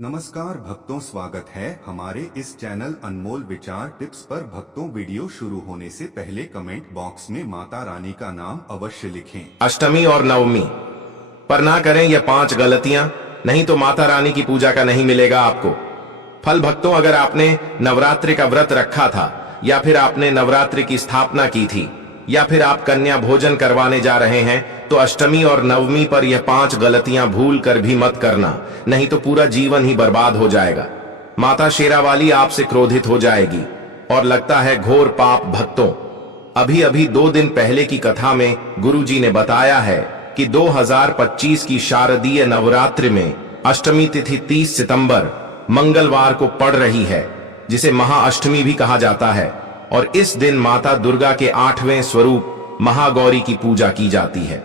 नमस्कार भक्तों, स्वागत है हमारे इस चैनल अनमोल विचार टिप्स पर। भक्तों, वीडियो शुरू होने से पहले कमेंट बॉक्स में माता रानी का नाम अवश्य लिखें। अष्टमी और नवमी पर ना करें ये 5 गलतियां, नहीं तो माता रानी की पूजा का नहीं मिलेगा आपको फल। भक्तों, अगर आपने नवरात्रि का व्रत रखा था, या फिर आपने नवरात्रि की स्थापना की थी, या फिर आप कन्या भोजन करवाने जा रहे हैं, तो अष्टमी और नवमी पर यह 5 गलतियां भूल कर भी मत करना, नहीं तो पूरा जीवन ही बर्बाद हो जाएगा। माता शेरावाली आपसे क्रोधित हो जाएगी और लगता है घोर पाप। भक्तों, अभी अभी 2 दिन पहले की कथा में गुरुजी ने बताया है कि 2025 की शारदीय नवरात्रि में अष्टमी तिथि 30 सितंबर मंगलवार को पड़ रही है, जिसे महाअष्टमी भी कहा जाता है। और इस दिन माता दुर्गा के 8वें स्वरूप महागौरी की पूजा की जाती है।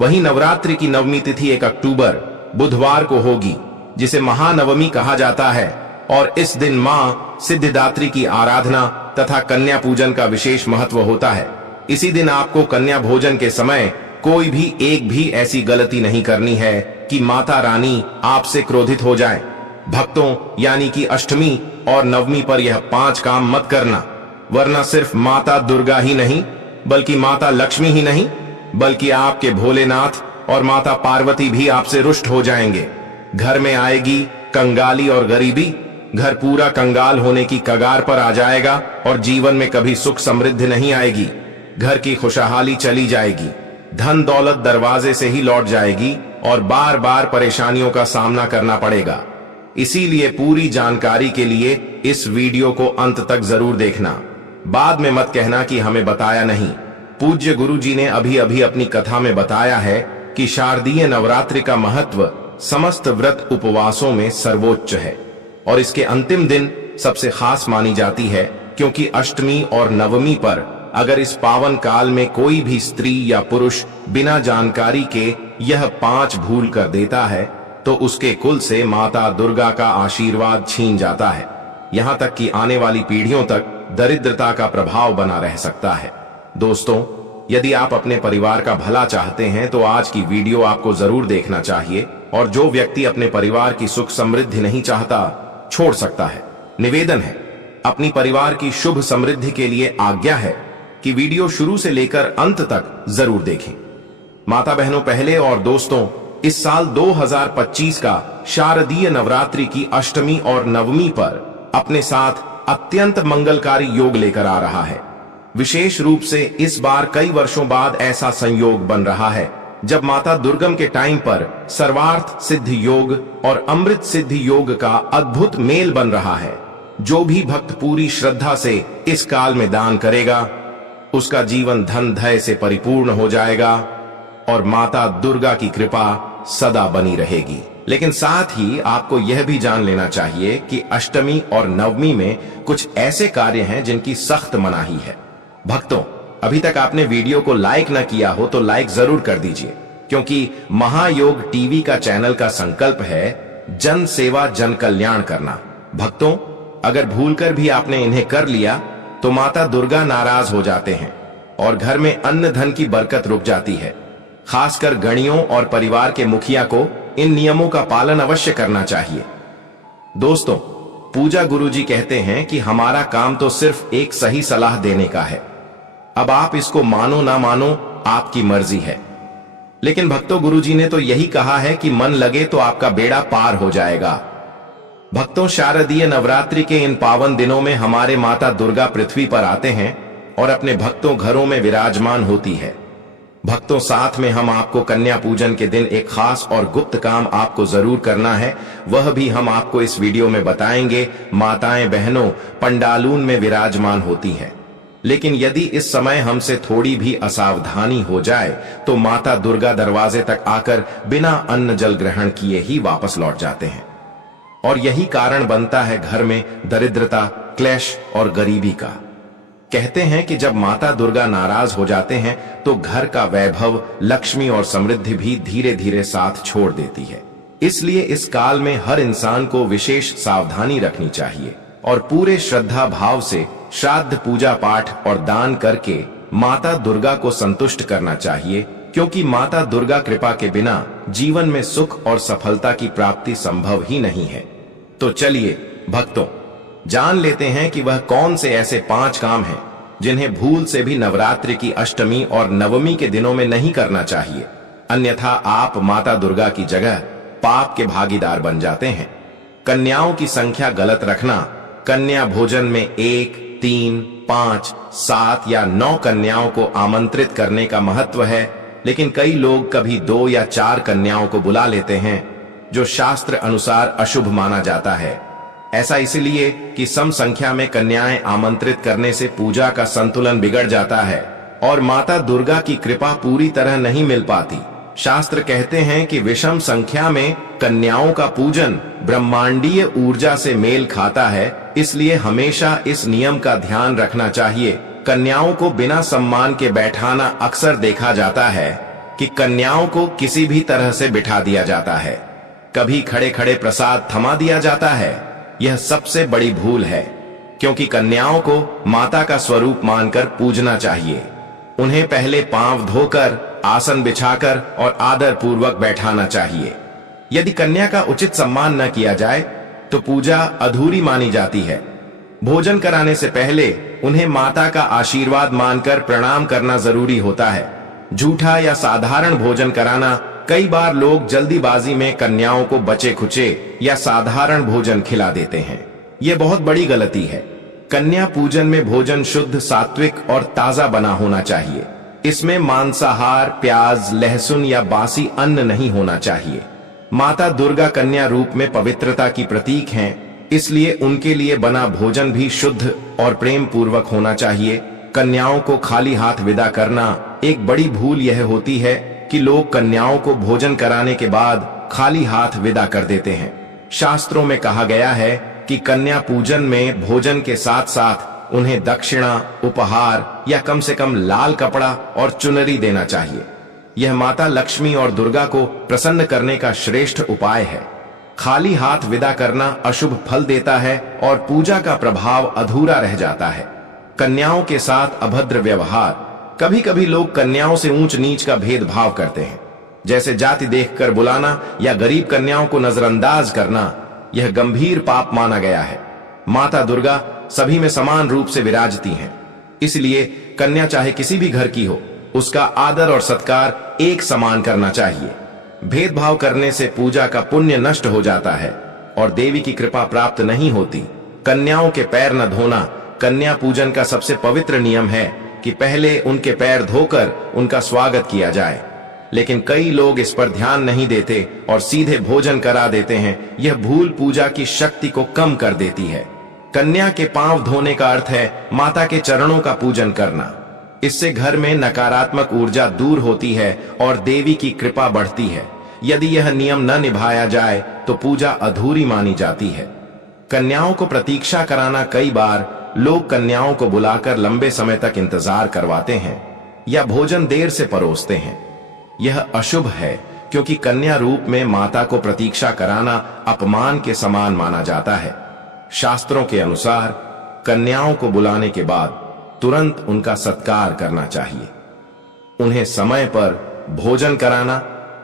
वहीं नवरात्रि की नवमी तिथि 1 अक्टूबर बुधवार को होगी, जिसे महानवमी कहा जाता है। और इस दिन मां सिद्धिदात्री की आराधना तथा कन्या पूजन का विशेष महत्व होता है। इसी दिन आपको कन्या भोजन के समय कोई भी एक भी ऐसी गलती नहीं करनी है कि माता रानी आपसे क्रोधित हो जाए। भक्तों, यानी कि अष्टमी और नवमी पर यह 5 काम मत करना, वरना सिर्फ माता दुर्गा ही नहीं, बल्कि माता लक्ष्मी ही नहीं, बल्कि आपके भोलेनाथ और माता पार्वती भी आपसे रुष्ट हो जाएंगे। घर में आएगी कंगाली और गरीबी, घर पूरा कंगाल होने की कगार पर आ जाएगा और जीवन में कभी सुख समृद्धि नहीं आएगी। घर की खुशहाली चली जाएगी, धन दौलत दरवाजे से ही लौट जाएगी और बार बार परेशानियों का सामना करना पड़ेगा। इसीलिए पूरी जानकारी के लिए इस वीडियो को अंत तक जरूर देखना। बाद में मत कहना कि हमें बताया नहीं। पूज्य गुरुजी ने अभी अभी अपनी कथा में बताया है कि शारदीय नवरात्रि का महत्व समस्त व्रत उपवासों में सर्वोच्च है और इसके अंतिम दिन सबसे खास मानी जाती है, क्योंकि अष्टमी और नवमी पर अगर इस पावन काल में कोई भी स्त्री या पुरुष बिना जानकारी के यह 5 भूल कर देता है, तो उसके कुल से माता दुर्गा का आशीर्वाद छीन जाता है। यहां तक कि आने वाली पीढ़ियों तक दरिद्रता का प्रभाव बना रह सकता है। दोस्तों, यदि आप अपने परिवार का भला चाहते हैं तो आज की वीडियो आपको जरूर देखना चाहिए, और जो व्यक्ति अपने परिवार की सुख समृद्धि नहीं चाहता, छोड़ सकता है। निवेदन है, अपनी परिवार की शुभ समृद्धि के लिए आज्ञा है कि वीडियो शुरू से लेकर अंत तक जरूर देखें। माता बहनों, पहले और दोस्तों, इस साल 2025 का शारदीय नवरात्रि की अष्टमी और नवमी पर अपने साथ अत्यंत मंगलकारी योग लेकर आ रहा है। विशेष रूप से इस बार कई वर्षों बाद ऐसा संयोग बन रहा है जब माता दुर्गम के टाइम पर सर्वार्थ सिद्ध योग और अमृत सिद्ध योग का अद्भुत मेल बन रहा है। जो भी भक्त पूरी श्रद्धा से इस काल में दान करेगा, उसका जीवन धन धय से परिपूर्ण हो जाएगा और माता दुर्गा की कृपा सदा बनी रहेगी। लेकिन साथ ही आपको यह भी जान लेना चाहिए कि अष्टमी और नवमी में कुछ ऐसे कार्य हैं जिनकी सख्त मनाही है। भक्तों, अभी तक आपने वीडियो को लाइक न किया हो तो लाइक जरूर कर दीजिए, क्योंकि महायोग टीवी का चैनल का संकल्प है जन सेवा जन कल्याण करना। भक्तों, अगर भूलकर भी आपने इन्हें कर लिया तो माता दुर्गा नाराज हो जाते हैं और घर में अन्न धन की बरकत रुक जाती है। खासकर गणियों और परिवार के मुखिया को इन नियमों का पालन अवश्य करना चाहिए। दोस्तों, पूजा गुरुजी कहते हैं कि हमारा काम तो सिर्फ एक सही सलाह देने का है। अब आप इसको मानो ना मानो, आपकी मर्जी है। लेकिन भक्तों, गुरुजी ने तो यही कहा है कि मन लगे तो आपका बेड़ा पार हो जाएगा। भक्तों, शारदीय नवरात्रि के इन पावन दिनों में हमारे माता दुर्गा पृथ्वी पर आते हैं और अपने भक्तों घरों में विराजमान होती है। भक्तों, साथ में हम आपको कन्या पूजन के दिन एक खास और गुप्त काम आपको जरूर करना है, वह भी हम आपको इस वीडियो में बताएंगे। माताएं बहनों पंडालून में विराजमान होती हैं, लेकिन यदि इस समय हमसे थोड़ी भी असावधानी हो जाए तो माता दुर्गा दरवाजे तक आकर बिना अन्न जल ग्रहण किए ही वापस लौट जाते हैं, और यही कारण बनता है घर में दरिद्रता, क्लेश और गरीबी का। कहते हैं कि जब माता दुर्गा नाराज हो जाते हैं तो घर का वैभव, लक्ष्मी और समृद्धि भी धीरे धीरे साथ छोड़ देती है। इसलिए इस काल में हर इंसान को विशेष सावधानी रखनी चाहिए और पूरे श्रद्धा भाव से श्राद्ध, पूजा पाठ और दान करके माता दुर्गा को संतुष्ट करना चाहिए, क्योंकि माता दुर्गा कृपा के बिना जीवन में सुख और सफलता की प्राप्ति संभव ही नहीं है। तो चलिए भक्तों, जान लेते हैं कि वह कौन से ऐसे 5 काम हैं जिन्हें भूल से भी नवरात्रि की अष्टमी और नवमी के दिनों में नहीं करना चाहिए, अन्यथा आप माता दुर्गा की जगह पाप के भागीदार बन जाते हैं। कन्याओं की संख्या गलत रखना। कन्या भोजन में 1, 3, 5, 7 या 9 कन्याओं को आमंत्रित करने का महत्व है, लेकिन कई लोग कभी 2 या 4 कन्याओं को बुला लेते हैं, जो शास्त्र अनुसार अशुभ माना जाता है। ऐसा इसलिए कि सम संख्या में कन्याएं आमंत्रित करने से पूजा का संतुलन बिगड़ जाता है और माता दुर्गा की कृपा पूरी तरह नहीं मिल पाती। शास्त्र कहते हैं कि विषम संख्या में कन्याओं का पूजन ब्रह्मांडीय ऊर्जा से मेल खाता है, इसलिए हमेशा इस नियम का ध्यान रखना चाहिए। कन्याओं को बिना सम्मान के बैठाना अक्सर देखा जाता है कि कन्याओं को किसी भी तरह से बिठा दिया जाता है, कभी खड़े खड़े प्रसाद थमा दिया जाता है। यह सबसे बड़ी भूल है, क्योंकि कन्याओं को माता का स्वरूप मानकर पूजना चाहिए। उन्हें पहले पांव धोकर, आसन बिछाकर और आदर पूर्वक बैठाना चाहिए। यदि कन्या का उचित सम्मान न किया जाए तो पूजा अधूरी मानी जाती है। भोजन कराने से पहले उन्हें माता का आशीर्वाद मानकर प्रणाम करना जरूरी होता है। झूठा या साधारण भोजन कराना, कई बार लोग जल्दीबाजी में कन्याओं को बचे खुचे या साधारण भोजन खिला देते हैं। यह बहुत बड़ी गलती है। कन्या पूजन में भोजन शुद्ध, सात्विक और ताजा बना होना चाहिए। इसमें मांसाहार, प्याज, लहसुन या बासी अन्न नहीं होना चाहिए। माता दुर्गा कन्या रूप में पवित्रता की प्रतीक हैं, इसलिए उनके लिए बना भोजन भी शुद्ध और प्रेम पूर्वक होना चाहिए। कन्याओं को खाली हाथ विदा करना एक बड़ी भूल यह होती है कि लोग कन्याओं को भोजन कराने के बाद खाली हाथ विदा कर देते हैं। शास्त्रों में कहा गया है कि कन्या पूजन में भोजन के साथ साथ उन्हें दक्षिणा, उपहार या कम से कम लाल कपड़ा और चुनरी देना चाहिए। यह माता लक्ष्मी और दुर्गा को प्रसन्न करने का श्रेष्ठ उपाय है। खाली हाथ विदा करना अशुभ फल देता है और पूजा का प्रभाव अधूरा रह जाता है। कन्याओं के साथ अभद्र व्यवहार। कभी कभी लोग कन्याओं से ऊंच नीच का भेदभाव करते हैं, जैसे जाति देखकर बुलाना या गरीब कन्याओं को नजरअंदाज करना। यह गंभीर पाप माना गया है। माता दुर्गा सभी में समान रूप से विराजती हैं, इसलिए कन्या चाहे किसी भी घर की हो, उसका आदर और सत्कार एक समान करना चाहिए। भेदभाव करने से पूजा का पुण्य नष्ट हो जाता है और देवी की कृपा प्राप्त नहीं होती। कन्याओं के पैर न धोना कन्या पूजन का सबसे पवित्र नियम है कि पहले उनके पैर धोकर उनका स्वागत किया जाए, लेकिन कई लोग इस पर ध्यान नहीं देते और सीधे भोजन करा देते हैं। यह भूल पूजा की शक्ति को कम कर देती है। कन्या के पांव धोने का अर्थ है माता के चरणों का पूजन करना। इससे घर में नकारात्मक ऊर्जा दूर होती है और देवी की कृपा बढ़ती है। यदि यह नियम न निभाया जाए तो पूजा अधूरी मानी जाती है। कन्याओं को प्रतीक्षा कराना। कई बार लोग कन्याओं को बुलाकर लंबे समय तक इंतजार करवाते हैं या भोजन देर से परोसते हैं। यह अशुभ है, क्योंकि कन्या रूप में माता को प्रतीक्षा कराना अपमान के समान माना जाता है। शास्त्रों के अनुसार कन्याओं को बुलाने के बाद तुरंत उनका सत्कार करना चाहिए। उन्हें समय पर भोजन कराना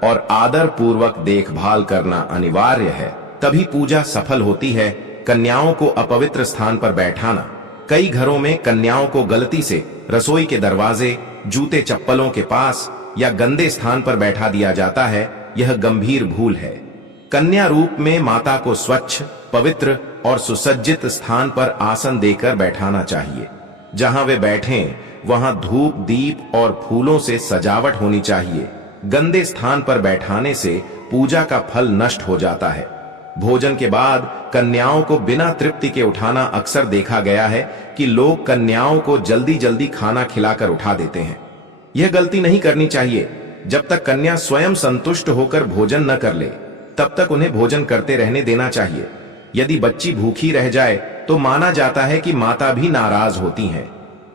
और आदर पूर्वक देखभाल करना अनिवार्य है, तभी पूजा सफल होती है। कन्याओं को अपवित्र स्थान पर बैठाना। कई घरों में कन्याओं को गलती से रसोई के दरवाजे, जूते चप्पलों के पास या गंदे स्थान पर बैठा दिया जाता है। यह गंभीर भूल है। कन्या रूप में माता को स्वच्छ, पवित्र और सुसज्जित स्थान पर आसन देकर बैठाना चाहिए। जहां वे बैठें वहां धूप, दीप और फूलों से सजावट होनी चाहिए। गंदे स्थान पर बैठाने से पूजा का फल नष्ट हो जाता है। भोजन के बाद कन्याओं को बिना तृप्ति के उठाना अक्सर देखा गया है कि लोग कन्याओं को जल्दी जल्दी खाना खिलाकर उठा देते हैं। यह गलती नहीं करनी चाहिए। जब तक कन्या स्वयं संतुष्ट होकर भोजन न कर ले, तब तक उन्हें भोजन करते रहने देना चाहिए। यदि बच्ची भूखी रह जाए तो माना जाता है कि माता भी नाराज होती हैं।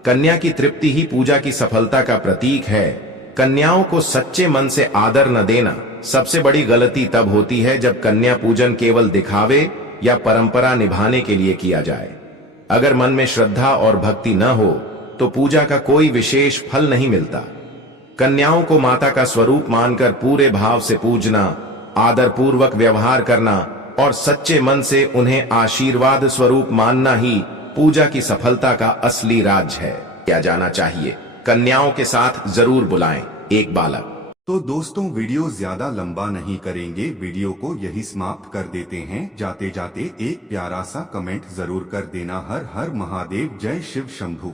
कन्या की तृप्ति ही पूजा की सफलता का प्रतीक है। कन्याओं को सच्चे मन से आदर न देना सबसे बड़ी गलती तब होती है जब कन्या पूजन केवल दिखावे या परंपरा निभाने के लिए किया जाए। अगर मन में श्रद्धा और भक्ति न हो तो पूजा का कोई विशेष फल नहीं मिलता। कन्याओं को माता का स्वरूप मानकर पूरे भाव से पूजना, आदर पूर्वक व्यवहार करना और सच्चे मन से उन्हें आशीर्वाद स्वरूप मानना ही पूजा की सफलता का असली राज है। किया जाना चाहिए। कन्याओं के साथ जरूर बुलाएं एक बालक। तो दोस्तों वीडियो ज्यादा लंबा नहीं करेंगे, वीडियो को यही समाप्त कर देते हैं। जाते जाते एक प्यारा सा कमेंट जरूर कर देना। हर हर महादेव, जय शिव शंभू।